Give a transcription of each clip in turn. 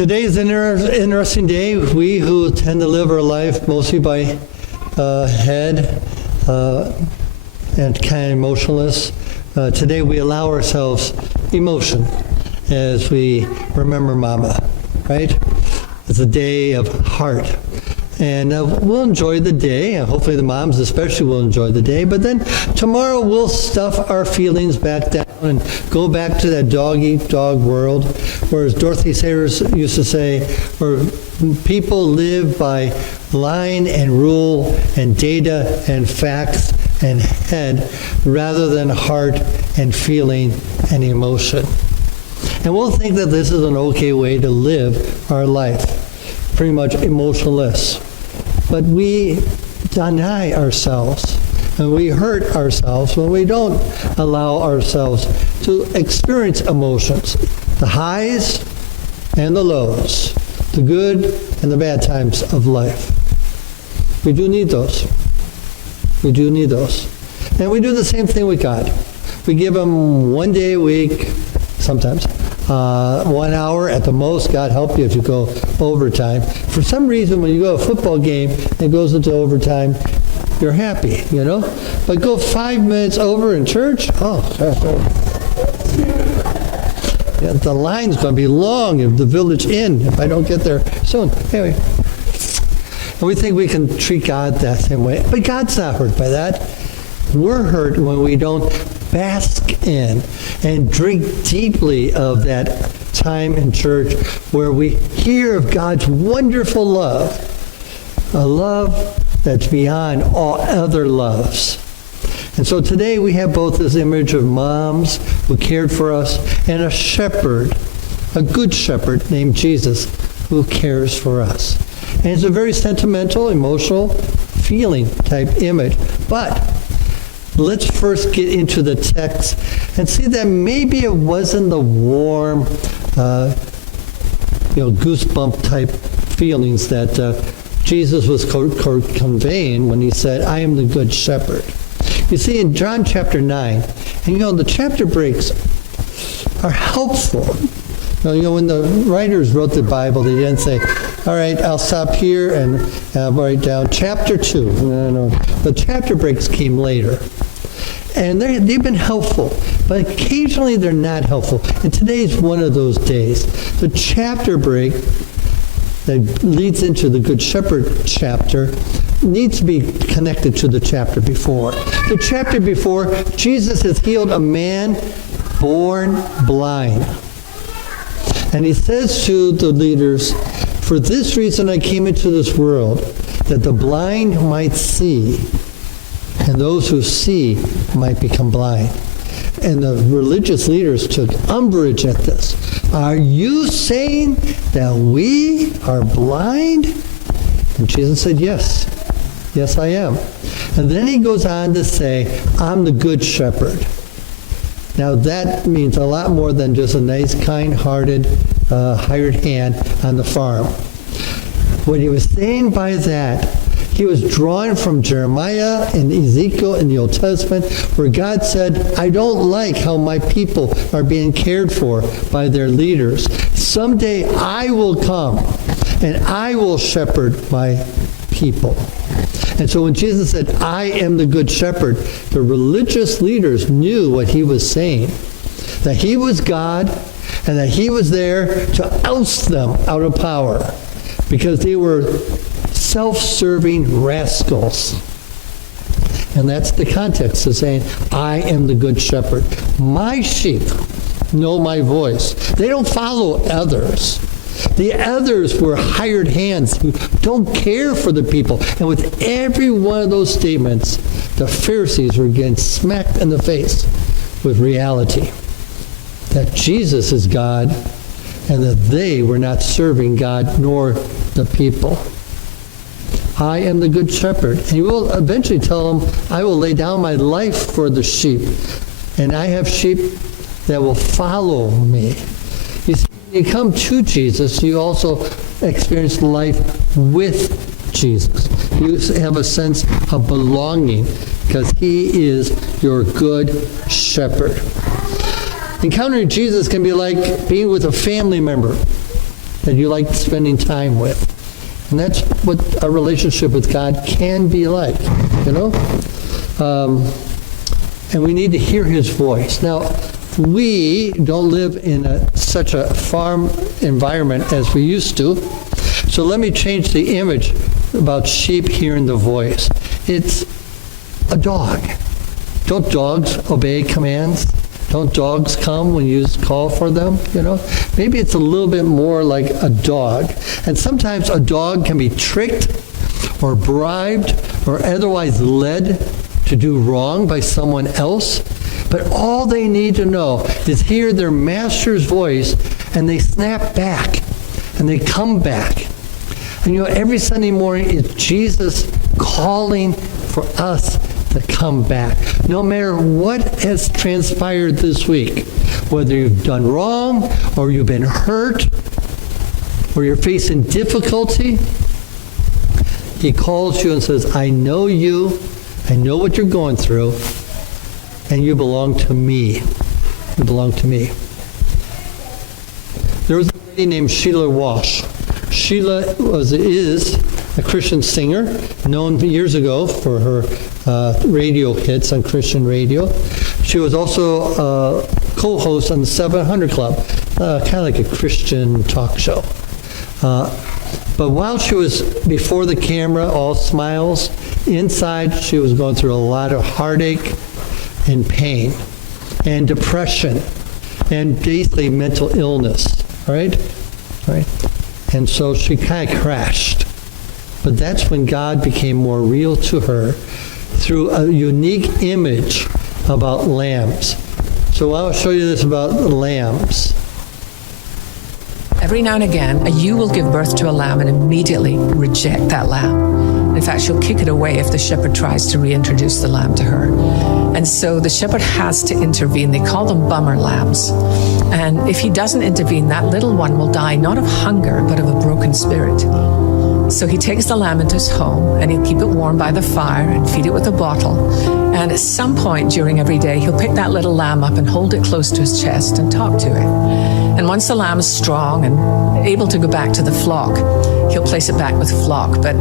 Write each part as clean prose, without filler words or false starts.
Today is an interesting day. We who tend to live our life mostly by head and kind of emotionless, today we allow ourselves emotion as we remember Mama, right? It's a day of heart. And we'll enjoy the day, and hopefully the moms especially will enjoy the day, but then tomorrow we'll stuff our feelings back down and go back to that dog-eat-dog world, where, as Dorothy Sayers used to say, where people live by line and rule and data and facts and head rather than heart and feeling and emotion. And we'll think that this is an okay way to live our life, pretty much emotionless. But we deny ourselves and we hurt ourselves when we don't allow ourselves to experience emotions, the highs and the lows, the good and the bad times of life. We do need those. We do need those. And we do the same thing with God. We give Him one day a week, sometimes, 1 hour at the most. God help you if you go overtime. For some reason, when you go to a football game and it goes into overtime, you're happy, you know? But go 5 minutes over in church, yeah, the line's going to be long at the Village Inn if I don't get there soon. Anyway, and we think we can treat God that same way. But God's not hurt by that. We're hurt when we don't bask in and drink deeply of that time in church where we hear of God's wonderful love, a love that's beyond all other loves. And so today we have both this image of moms who cared for us and a shepherd, a good shepherd named Jesus who cares for us. And it's a very sentimental, emotional, feeling type image. But let's first get into the text and see that maybe it wasn't the warm, goosebump type feelings that Jesus was conveying when he said, I am the good shepherd. You see, in John chapter 9, and the chapter breaks are helpful. When the writers wrote the Bible, they didn't say, all right, I'll stop here and write down chapter 2. No. The chapter breaks came later. And they've been helpful, but occasionally they're not helpful. And today's one of those days. The chapter break that leads into the Good Shepherd chapter needs to be connected to the chapter before. The chapter before, Jesus has healed a man born blind. And he says to the leaders, for this reason I came into this world, that the blind might see, and those who see might become blind. And the religious leaders took umbrage at this. Are you saying that we are blind? And Jesus said, yes. Yes, I am. And then he goes on to say, I'm the good shepherd. Now that means a lot more than just a nice, kind-hearted, hired hand on the farm. What he was saying by that, he was drawn from Jeremiah and Ezekiel in the Old Testament, where God said, I don't like how my people are being cared for by their leaders. Someday I will come and I will shepherd my people. And so when Jesus said, I am the good shepherd, the religious leaders knew what he was saying, that he was God and that he was there to oust them out of power because they were self-serving rascals. And that's the context of saying, I am the good shepherd. My sheep know my voice. They don't follow others. The others were hired hands who don't care for the people. And with every one of those statements, the Pharisees were getting smacked in the face with reality. That Jesus is God and that they were not serving God nor the people. I am the good shepherd. And he will eventually tell them, I will lay down my life for the sheep. And I have sheep that will follow me. You see, when you come to Jesus, you also experience life with Jesus. You have a sense of belonging because he is your good shepherd. Encountering Jesus can be like being with a family member. that you like spending time with. And that's what our relationship with God can be like, you know? And we need to hear his voice. Now, we don't live in such a farm environment as we used to. So let me change the image about sheep hearing the voice. It's a dog. Don't dogs obey commands? Don't dogs come when you call for them, you know? Maybe it's a little bit more like a dog. And sometimes a dog can be tricked or bribed or otherwise led to do wrong by someone else. But all they need to know is hear their master's voice, and they snap back, and they come back. And you know, every Sunday morning is Jesus calling for us to come back. No matter what has transpired this week, whether you've done wrong, or you've been hurt, or you're facing difficulty, he calls you and says, I know you, I know what you're going through, and you belong to me. You belong to me. There was a lady named Sheila Walsh. Sheila is a Christian singer, known years ago for her radio hits on Christian radio. She was also a co-host on the 700 Club, kind of like a Christian talk show. But while she was before the camera, all smiles, inside she was going through a lot of heartache and pain and depression and basically mental illness, all right? All right? And so she kind of crashed. But that's when God became more real to her through a unique image about lambs. So I'll show you this about lambs. Every now and again, a ewe will give birth to a lamb and immediately reject that lamb. In fact, she'll kick it away if the shepherd tries to reintroduce the lamb to her. And so the shepherd has to intervene. They call them bummer lambs. And if he doesn't intervene, that little one will die not of hunger, but of a broken spirit. So he takes the lamb into his home, and he'll keep it warm by the fire and feed it with a bottle. And at some point during every day, he'll pick that little lamb up and hold it close to his chest and talk to it. And once the lamb is strong and able to go back to the flock, he'll place it back with the flock. But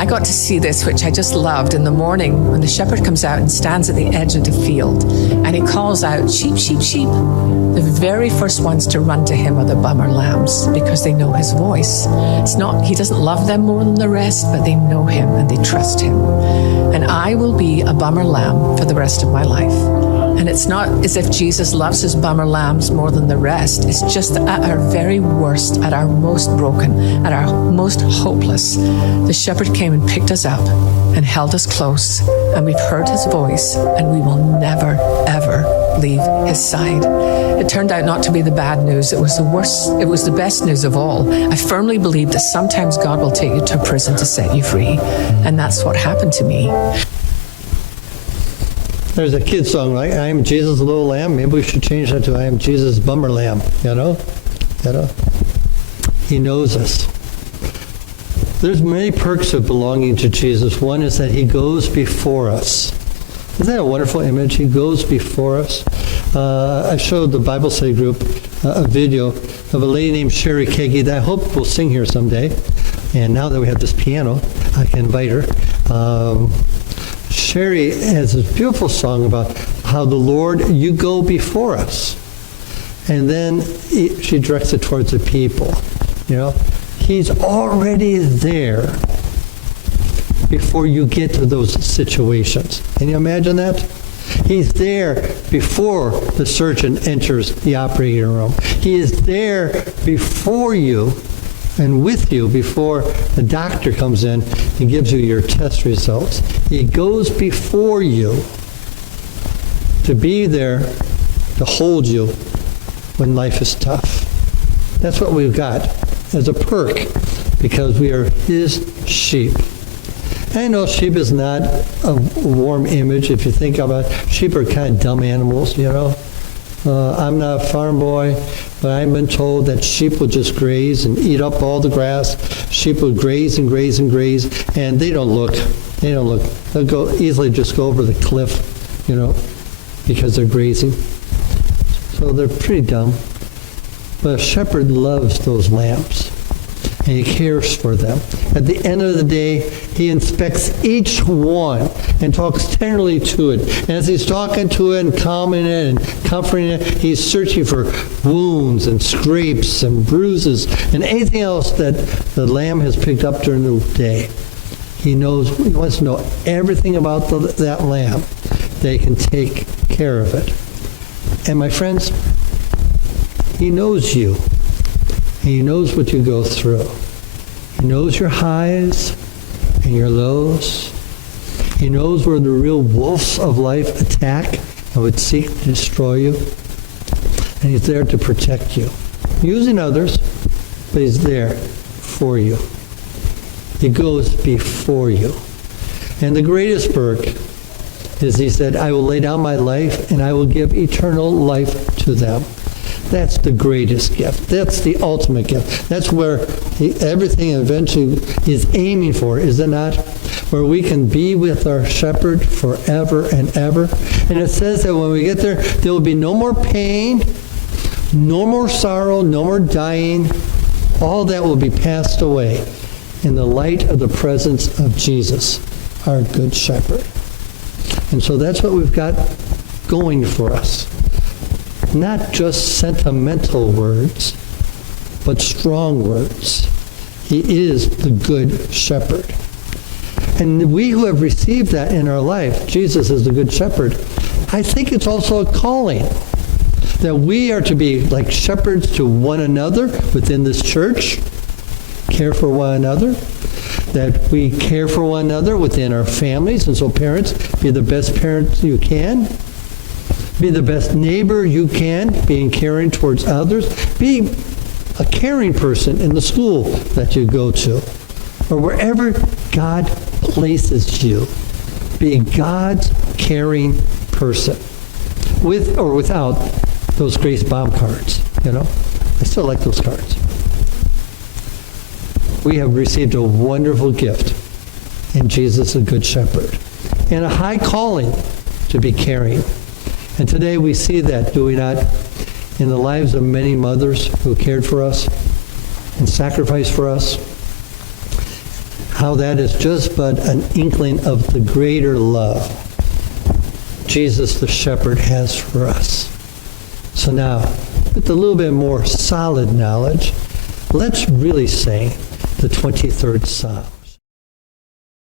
I got to see this, which I just loved, in the morning when the shepherd comes out and stands at the edge of the field, and he calls out, sheep, sheep, sheep. The very first ones to run to him are the bummer lambs, because they know his voice. It's not, he doesn't love them more than the rest, but they know him and they trust him. And I will be a bummer lamb for the rest of my life. And it's not as if Jesus loves his bummer lambs more than the rest. It's just that at our very worst, at our most broken, at our most hopeless, the shepherd came and picked us up and held us close, and we've heard his voice, and we will never, ever leave his side. It turned out not to be the bad news. It was the worst. It was the best news of all. I firmly believe that sometimes God will take you to prison to set you free. And that's what happened to me. There's a kid song, like, I am Jesus' little lamb. Maybe we should change that to I am Jesus' bummer lamb, you know? You know? He knows us. There's many perks of belonging to Jesus. One is that he goes before us. Isn't that a wonderful image? He goes before us. I showed the Bible study group a video of a lady named Sherry Kagi that I hope will sing here someday. And now that we have this piano, I can invite her. Sherry has this beautiful song about how the Lord, you go before us. And then she directs it towards the people. You know, he's already there before you get to those situations. Can you imagine that? He's there before the surgeon enters the operating room. He is there before you and with you before the doctor comes in and gives you your test results. He goes before you to be there to hold you when life is tough. That's what we've got as a perk, because we are his sheep. I know sheep is not a warm image if you think about it. Sheep are kind of dumb animals, you know. I'm not a farm boy, but I've been told that sheep will just graze and eat up all the grass. Sheep will graze and graze and graze, and they don't look. They don't look. They'll go easily just go over the cliff, you know, because they're grazing. So they're pretty dumb. But a shepherd loves those lambs. and he cares for them. At the end of the day, he inspects each one and talks tenderly to it. And as he's talking to it and calming it and comforting it, he's searching for wounds and scrapes and bruises and anything else that the lamb has picked up during the day. He wants to know everything about that lamb, that he can take care of it. And my friends, he knows you. And he knows what you go through. He knows your highs and your lows. He knows where the real wolves of life attack and would seek to destroy you. And he's there to protect you. Using others, but he's there for you. He goes before you. And the greatest perk is he said, I will lay down my life and I will give eternal life to them. That's the greatest gift. That's the ultimate gift. That's where everything eventually is aiming for, is it not? Where we can be with our shepherd forever and ever. And it says that when we get there, there will be no more pain, no more sorrow, no more dying. All that will be passed away in the light of the presence of Jesus, our good shepherd. And so that's what we've got going for us. Not just sentimental words, but strong words. He is the good shepherd. And we who have received that in our life, Jesus is the good shepherd, I think it's also a calling that we are to be like shepherds to one another within this church, care for one another, that we care for one another within our families. And so parents, be the best parents you can. Be the best neighbor you can, being caring towards others. Be a caring person in the school that you go to, or wherever God places you. Be God's caring person, with or without those Grace Bomb cards. I still like those cards. We have received a wonderful gift in Jesus, the Good Shepherd, and a high calling to be caring. And today we see that, do we not, in the lives of many mothers who cared for us and sacrificed for us, how that is just but an inkling of the greater love Jesus the shepherd has for us. So now, with a little bit more solid knowledge, let's really sing the 23rd Psalm.